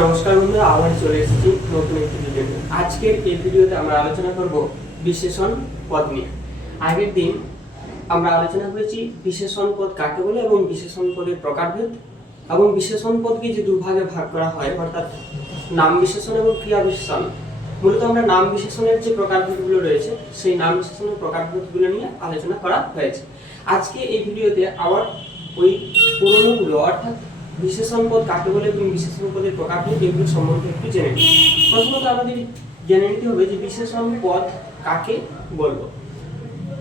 নমস্কার বন্ধুরা, আবার চলে এসেছি নতুন একটি ভিডিও নিয়ে। আজকের এই ভিডিওতে আমরা আলোচনা করব বিশেষণ পদ নিয়ে। আগের দিন আমরা আলোচনা করেছি বিশেষণ পদ কাকে বলে এবং বিশেষণ পদের প্রকারভেদ, এবং বিশেষণ পদকে যে দুভাগে ভাগ করা হয় অর্থাৎ নাম বিশেষণ এবং ক্রিয়া বিশেষণ। মূলত আমরা নাম বিশেষণের যে প্রকারভেদগুলো রয়েছে সেই নাম বিশেষণের প্রকারভেদগুলো নিয়ে আলোচনা করা হয়েছে। আজকে এই ভিডিওতে আবার ওই পুরোনোগুলো অর্থাৎ বিশেষণ পদ কাকে বলে এবং বিশেষণ পদের প্রকারভেদ এগুলো সম্বন্ধে একটু জেনে নিই। প্রথমত আমাদের জেনে নিতে হবে যে বিশেষণ পদ কাকে বলবো।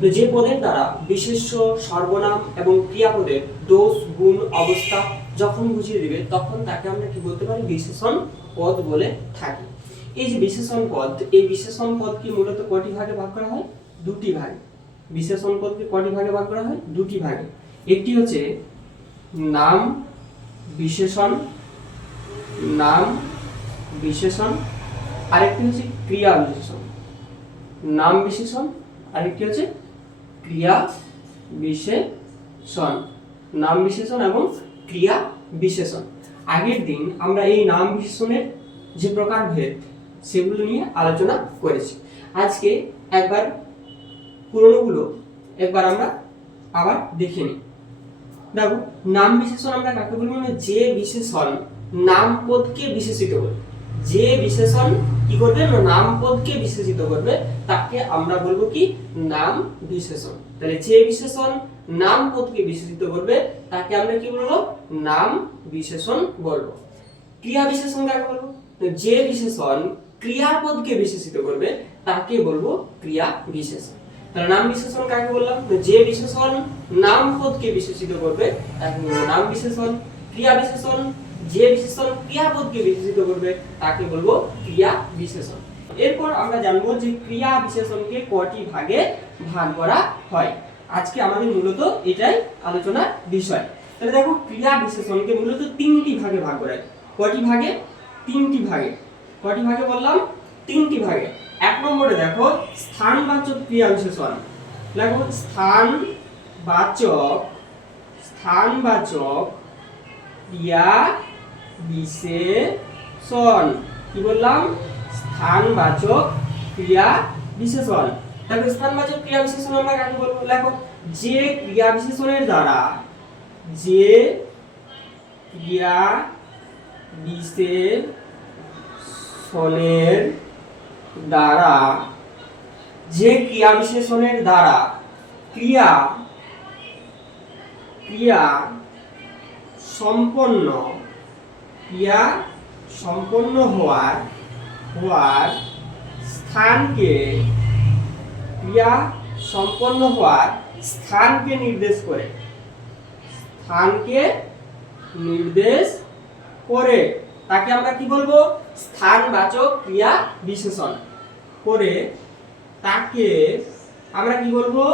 তো যে পদের দ্বারা বিশেষ্য, সর্বনাম এবং ক্রিয়াপদের দোষ, গুণ, অবস্থা যখন বুঝিয়ে দিবে তখন তাকে আমরা কি বলতে পারি? বিশেষণ পদ বলে থাকি। এই যে বিশেষণ পদ, এই বিশেষণ পদকে মূলত কটি ভাগে ভাগ করা হয়? দুটি ভাগে। বিশেষণ পদকে কটি ভাগে ভাগ করা হয়? দুটি ভাগে। একটি হচ্ছে নাম বিশেষণ, নাম বিশেষণ, আরেকটি হচ্ছে ক্রিয়া বিশেষণ। নাম বিশেষণ আরেকটি হচ্ছে ক্রিয়া বিশেষণ। নাম বিশেষণ এবং ক্রিয়া বিশেষণ। আগের দিন আমরা এই নাম বিশেষণের যে প্রকারভেদ সেগুলো নিয়ে আলোচনা করেছি। আজকে একবার পুরনোগুলো একবার আমরা আবার দেখে নিই। দেখো, নাম বিশেষণ আমরা কাকে বলবো? যে বিশেষণ নাম পদকে বিশেষিত করবে। যে বিশেষণ কি করবে? নাম পদকে বিশেষিত করবে তাকে আমরা বলবো কি? নাম বিশেষণ। তাহলে যে বিশেষণ নাম পদকে বিশেষিত করবে তাকে আমরা কি বলবো? নাম বিশেষণ বলবো। ক্রিয়া বিশেষণ কাকে বলবো? যে বিশেষণ ক্রিয়াপদকে বিশেষিত করবে তাকে বলবো ক্রিয়া বিশেষণ। তাহলে নাম বিশেষণ কাকে বললাম? যে বিশেষণ নাম পদকে বিশেষিত করবে তাকে বলবো নাম বিশেষণ। ক্রিয়া বিশেষণ যে বিশেষণ ক্রিয়াপদকে বিশেষিত করবে তাকে বলবো ক্রিয়া বিশেষণ। এরপর আমরা জানবো যে ক্রিয়া বিশেষণকে কটি ভাগে ভাগ করা হয়। আজকে আমাদের মূলত এটাই আলোচনার বিষয়। তাহলে দেখো, ক্রিয়া বিশেষণকে মূলত তিনটি ভাগে ভাগ করা হয়। কটি ভাগে? তিনটি ভাগে। কটি ভাগে বললাম? তিনটি ভাগে। এক নম্বরে দেখো স্থানবাচক ক্রিয়া বিশেষণ। দেখো স্থানবাচক ক্রিয়া বিশেষণ। কি বললাম? স্থানবাচক ক্রিয়া বিশেষণ। দেখো, স্থানবাচক ক্রিয়া বিশেষণ আমরা কাকে বলবো? দেখো, যে ক্রিয়া বিশেষণের দ্বারা যে ক্রিয়া বিশেষণের দ্বারা যে ক্রিয়া বিশেষণের দ্বারা ক্রিয়া সম্পন্ন হওয়ার স্থানকে নির্দেশ করে তাকে আমরা কি বলবো? স্থানবাচক ক্রিয়া বিশেষণ। করে তাকে আমরা কি বলবো?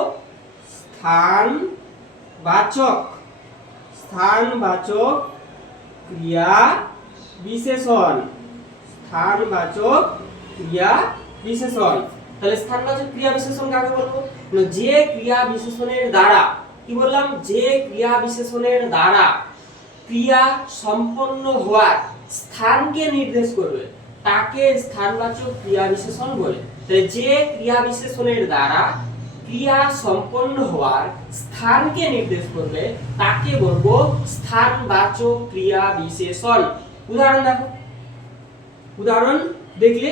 স্থানবাচক ক্রিয়া বিশেষণ। স্থানবাচক ক্রিয়া বিশেষণ। তাহলে স্থানবাচক ক্রিয়া বিশেষণ কাকে বলবো? যে ক্রিয়া বিশেষণের দ্বারা, কি বললাম? যে ক্রিয়া বিশেষণের দ্বারা ক্রিয়া সম্পন্ন হওয়ার স্থানকে নির্দেশ করবে তাকে স্থানবাচক ক্রিয়া বিশেষণ বলে। তাহলে যে ক্রিয়া বিশেষণের দ্বারা ক্রিয়া সম্পন্ন হওয়ার স্থানকে নির্দেশ করবে তাকে বলবো স্থানবাচক ক্রিয়া বিশেষণ। উদাহরণ দেখো, উদাহরণ দেখলে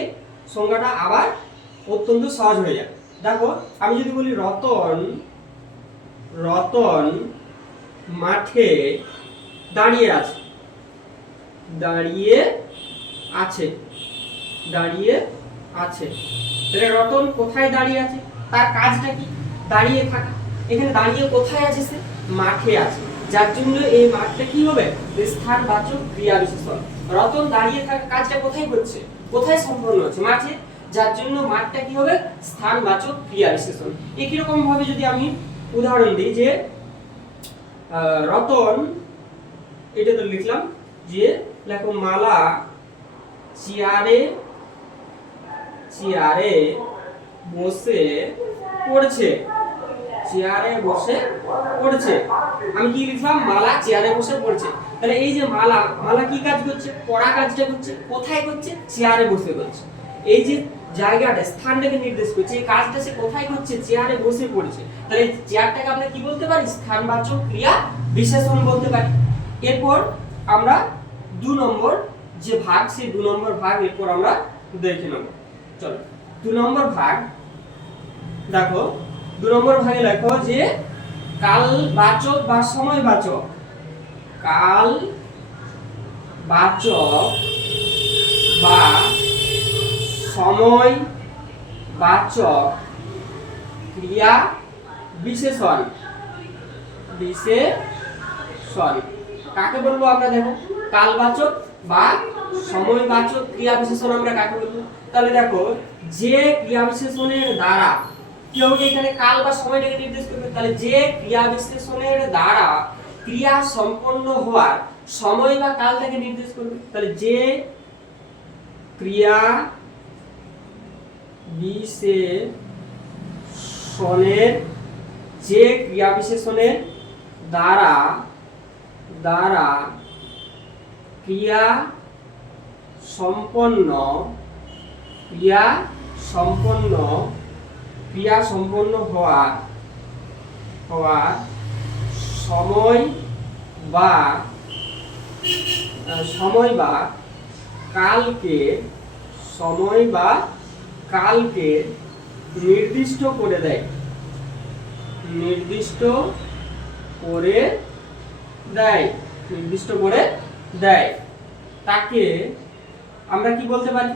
সংজ্ঞাটা আবার অত্যন্ত সহজ হয়ে যাবে। দেখো, আমি যদি বলি রতন মাঠে দাঁড়িয়ে আছে। তাহলে রতন কোথায় দাঁড়িয়ে আছে? তার কাজটা কি? দাঁড়িয়ে থাকা। এখানে দাঁড়িয়ে কোথায় আছে? সে মাঠে আছে, যার জন্য এই মাঠটা কি হবে? স্থানবাচক ক্রিয়া বিশেষণ। রতন দাঁড়িয়ে থাকা কাজটা কোথায় করছে? কোথায় সম্পন্ন হচ্ছে? মাঠে, যার জন্য মাঠটা কি হবে? স্থানবাচক ক্রিয়া বিশেষণ। একই রকম ভাবে যদি আমি উদাহরণ দিই যে রতন, এটা তো লিখলাম, যে লেখো মালা চেয়ারে বসে পড়ছে। আমি কি লিখলাম? মালা চেয়ারে বসে পড়ছে। তাহলে এই যে মালা, মালা কি কাজ করছে? পড়া কাজটা করছে। কোথায় করছে? চেয়ারে বসে করছে। এই যে জায়গাটা, স্থানটাকে নির্দেশ করছে, এই কাজটা সে কোথায় করছে? চেয়ারে বসে করছে। তাহলে চেয়ারটাকে আমরা কি বলতে পারি? স্থানবাচক ক্রিয়া বিশেষণ বলতে পারি। এরপর আমরা 2 নম্বর যে ভাগ, সেই 2 নম্বর ভাগ এরপর আমরা দেখে নেব। চলো 2 নম্বর ভাগ দেখো। 2 নম্বর ভাগে লেখো যে কালবাচক বা সময়বাচক, কালবাচক বা সময়বাচক ক্রিয়া বিশেষণ। কাকে বলবো আমরা? দেখো কালবাচক বা সময়বাচক ক্রিয়া বিশেষণ আমরা কাকে বলবো? তাহলে দেখো যে ক্রিয়া বিশেষণের দ্বারা কেউ এখানে কাল বা সময়টাকে নির্দেশ করবে, তাহলে যে ক্রিয়া বিশেষণের দ্বারা ক্রিয়া সম্পন্ন হওয়ার সময় বা কালটাকে নির্দেশ করবে। তাহলে যে ক্রিয়া বিশেষণের, যে ক্রিয়া বিশেষণের দ্বারা ক্রিয়া সম্পন্ন হওয়ার সময় বা কালকে নির্দিষ্ট করে দেয় তাকে আমরা কি বলতে পারি?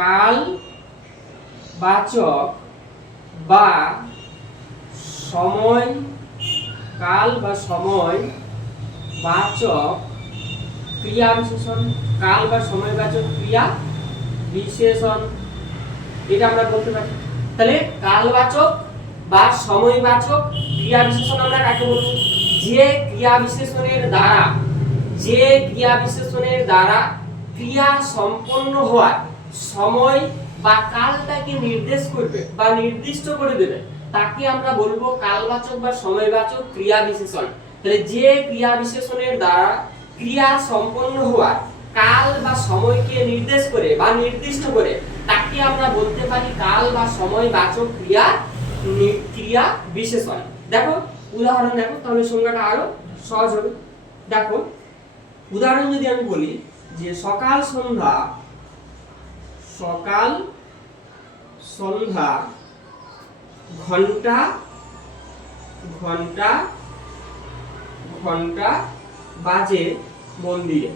কালবাচক বা সময়বাচক ক্রিয়া বিশেষণ। কাল বা সময়বাচক ক্রিয়া বিশেষণ, এটা আমরা বলতে পারি। তাহলে কালবাচক বা সময়বাচক ক্রিয়া বিশেষণ আমরা কাকে বলবো? যে ক্রিয়া বিশেষণের দ্বারা ক্রিয়া সম্পন্ন হওয়ার সময় বা কালটাকে নির্দেশ করবে বা নির্দিষ্ট করে দেবে, তাকে আমরা বলবো কালবাচক বা সময়বাচক ক্রিয়া বিশেষণ। তাহলে যে ক্রিয়া বিশেষণের দ্বারা ক্রিয়া সম্পন্ন হওয়ার কাল বা সময়কে নির্দেশ করে বা নির্দিষ্ট করে, তাকে আমরা বলতে পারি কাল বা সময়বাচক ক্রিয়া বিশেষণ। দেখো উদাহরণ দেখো, তাহলে সংজ্ঞাটা আরো সহজ হবে। দেখো উদাহরণ যদি আমি বলি যে সকাল সন্ধ্যা ঘন্টা বাজে মন্দিরে।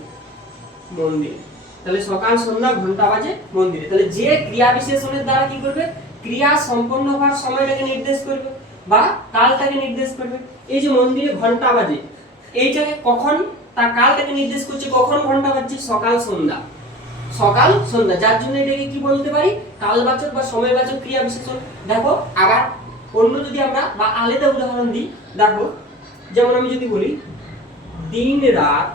তাহলে সকাল সন্ধ্যা ঘন্টা বাজে মন্দিরে। তাহলে যে ক্রিয়া বিশেষণের দ্বারা কি করবে? ক্রিয়া সম্পন্ন হওয়ার সময়টাকে নির্দেশ করবে বা কালটাকে নির্দেশ করবে। এই যে মন্দিরে ঘন্টা বাজে, এইটাকে কখন, তার কালটাকে নির্দেশ করছে কখন ঘন্টা বাজছে? সকাল সন্ধ্যা, যার জন্য এটাকে কি বলতে পারি? কালবাচক বা সময়বাচক ক্রিয়া বিশেষণ। দেখো আবার অন্য যদি আমরা বা আলাদা উদাহরণ দিই, দেখো যেমন আমি যদি বলি দিন রাত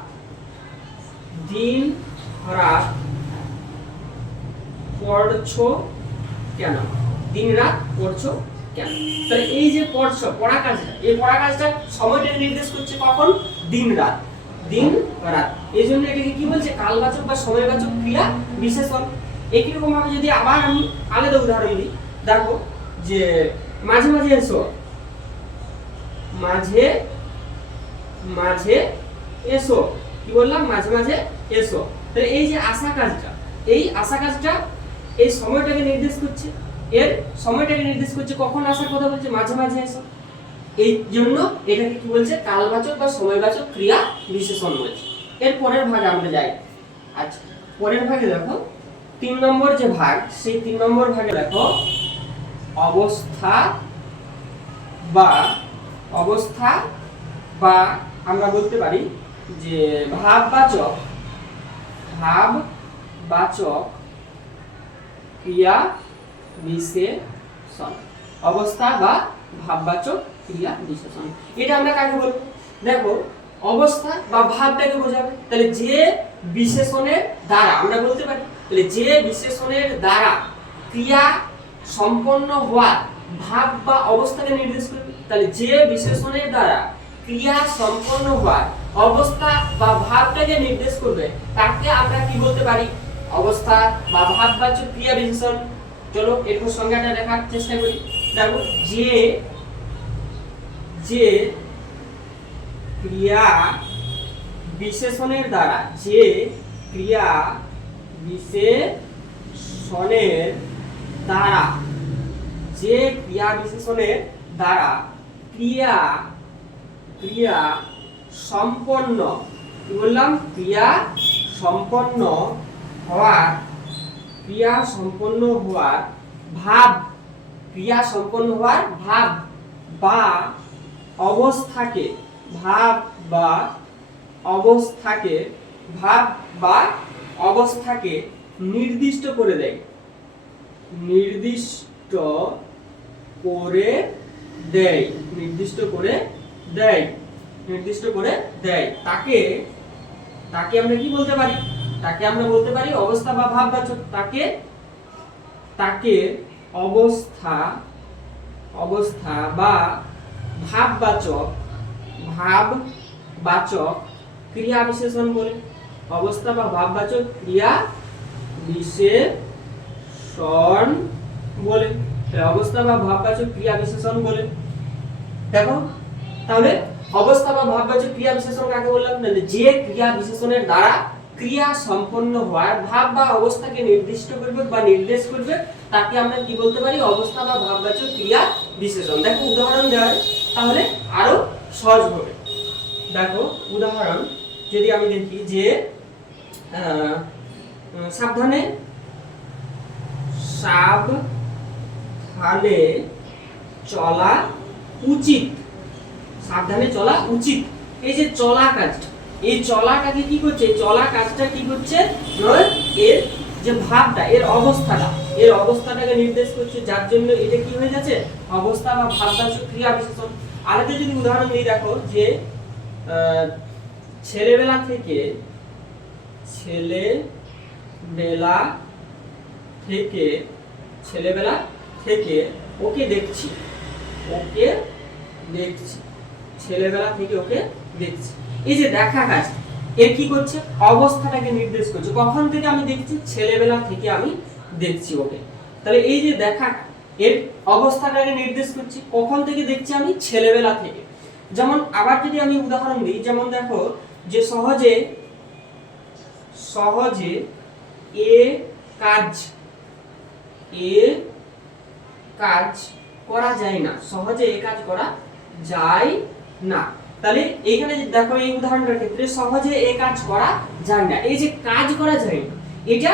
পড়ছো কেন? দিন রাত পড়ছো কেন? তাহলে এই যে পড়া কাজটা, এই পড়া কাজটা সময়টা নির্দেশ করছে কখন? দিন রাত। এই জন্য এটাকে কি বলছে? কালবাচক বা সময়বাচক ক্রিয়া বিশেষণ। একই রকম ভাবে যদি আবার আমি আলাদা উদাহরণ দিই, দেখো যে মাঝে মাঝে এসো, কি বললাম? মাঝে মাঝে এসো। তাহলে এই যে আশা কাজটা, এই সময়টাকে নির্দেশ করছে, এর সময়টাকে নির্দেশ করছে কখন আসার কথা বলছে? মাঝে মাঝে এসো। এই জন্য এটাকে কি বলছে? কালবাচক বা সময়বাচক ক্রিয়া বিশেষণ বলছে। এর পরের ভাগে আমরা যাই। আচ্ছা পরের ভাগে দেখো 3 নম্বর যে ভাগ, সেই 3 নম্বর ভাগে দেখো অবস্থা বা আমরা বলতে পারি যে ভাববাচক ক্রিয়া বিশেষণ। অবস্থা বা ভাববাচক ক্রিয়া বিশেষণ, এটা আমরা কাকে বলবো? দেখো অবস্থা বা ভাবটাকে বোঝাবে। তাহলে যে বিশেষণের দ্বারা আমরা বলতে পারি, তাহলে যে বিশেষণের দ্বারা ক্রিয়া সম্পন্ন হওয়ার ভাব বা অবস্থাকে নির্দেশ করবে। তাহলে যে বিশেষণের দ্বারা ক্রিয়া সম্পন্ন হওয়ার অবস্থা বা ভাবটাকে নির্দেশ করবে তাকে আমরা কি বলতে পারি? অবস্থা বা ভাববাচক ক্রিয়া বিশেষণ। চলো একটু সংজ্ঞাটা দেখার চেষ্টা করি। দেখো, যে যে ক্রিয়া বিশেষণের দ্বারা, যে ক্রিয়া বিশেষণের দ্বারা, যে ক্রিয়া বিশেষণের দ্বারা ক্রিয়া ক্রিয়া সম্পন্ন, কি বললাম? ক্রিয়া সম্পন্ন হওয়ার, ক্রিয়া সম্পন্ন হওয়ার ভাব, ক্রিয়া সম্পন্ন হওয়ার ভাব বা অবস্থাকে, ভাব বা অবস্থাকে, ভাব বা অবস্থাকে নির্দিষ্ট করে দেয়, নির্দিষ্ট করে দেয়, নির্দিষ্ট করে দেয়, নির্দিষ্ট করে দেয়। তাকে তাকে আমরা কি বলতে পারি? তাকে আমরা বলতে পারি অবস্থা বা ভাববাচক। তাকে তাকে অবস্থা অবস্থা বা ভাববাচক, ভাববাচক ক্রিয়া বিশেষণ বলে। অবস্থা বা ভাববাচক ক্রিয়া বিশেষণ বলে, অবস্থা বা ভাববাচক ক্রিয়া বিশেষণ বলে। দেখো তাহলে অবস্থা বা ভাববাচক ক্রিয়া বিশেষণ কাকে বললাম? না, যে ক্রিয়া বিশেষণের দ্বারা ক্রিয়া সম্পন্ন হওয়ার ভাব বা অবস্থাকে নির্দিষ্ট করবে বা নির্দেশ করবে তাকে আমরা কি বলতে পারি? অবস্থা বা ভাববাচক ক্রিয়া বিশেষণ। দেখো উদাহরণ দেওয়া তাহলে আরো সহজ হবে। দেখো উদাহরণ যদি আমি দেখি যে সাবধানে, সাবধানে চলা উচিত, সাবধানে চলা উচিত। এই যে চলা কাজটা, এই চলা কাজে কি করছে? চলা কাজটা কি করছে? এর যে ভাবটা, এর অবস্থাটা, এর অবস্থাটাকে নির্দেশ করছে, যার জন্য এটা কি হয়ে যাচ্ছে? অবস্থা বা ভাববাচক ক্রিয়া বিশেষণ। আরেকটা যদি উদাহরণ দিই, দেখো যে ছেলেবেলা থেকে, ছেলেবেলা থেকে, ছেলেবেলা থেকে ওকে দেখছি, ওকে দেখছি, ছেলেবেলা থেকে ওকে দেখছি। এই যে দেখা কাজ, এর কি করছে? অবস্থাটাকে নির্দেশ করছে। কখন থেকে আমি দেখছি? ছেলেবেলা থেকে আমি দেখছি ওকে। তাহলে এই যে দেখা, এর অবস্থাটাকে নির্দেশ করছে। কখন থেকে দেখছি আমি? ছেলেবেলা থেকে। যেমন আবার যদি আমি উদাহরণ দিই, যেমন দেখো যে সহজে সহজে এ কাজ, এ কাজ করা যায় না, সহজে এ কাজ করা যায় না। তাহলে এখানে দেখো এই উদাহরণটার ক্ষেত্রে সহজে এ কাজ করা যায় না, এই যে কাজ করা যায় না, এটা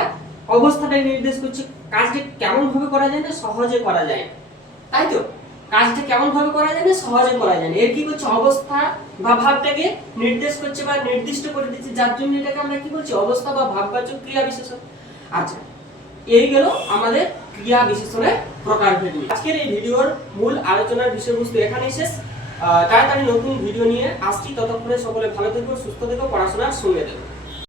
অবস্থাটাই নির্দেশ করছে। কাজটা কেমন ভাবে করা যায় না? সহজে করা যায় না, তাই তো? কাজটা কেমন ভাবে করা যায় না? সহজে করা যায় না। এর কি করছে? অবস্থা বা ভাবটাকে নির্দেশ করছে বা নির্দিষ্ট করে দিচ্ছে, যার জন্য এটাকে আমরা কি বলছি? অবস্থা বা ভাববাচক ক্রিয়া বিশেষণ। আচ্ছা, এই গেল আমাদের ক্রিয়া বিশেষণের প্রকারভেদ। আজকের এই ভিডিওর মূল আলোচনার বিষয়বস্তু এখানেই শেষ। তাড়াতাড়ি নতুন ভিডিও নিয়ে আসছি, ততক্ষণে সকলে ভালো থেকো, সুস্থ থেকো, পড়াশোনার সঙ্গে থেকো।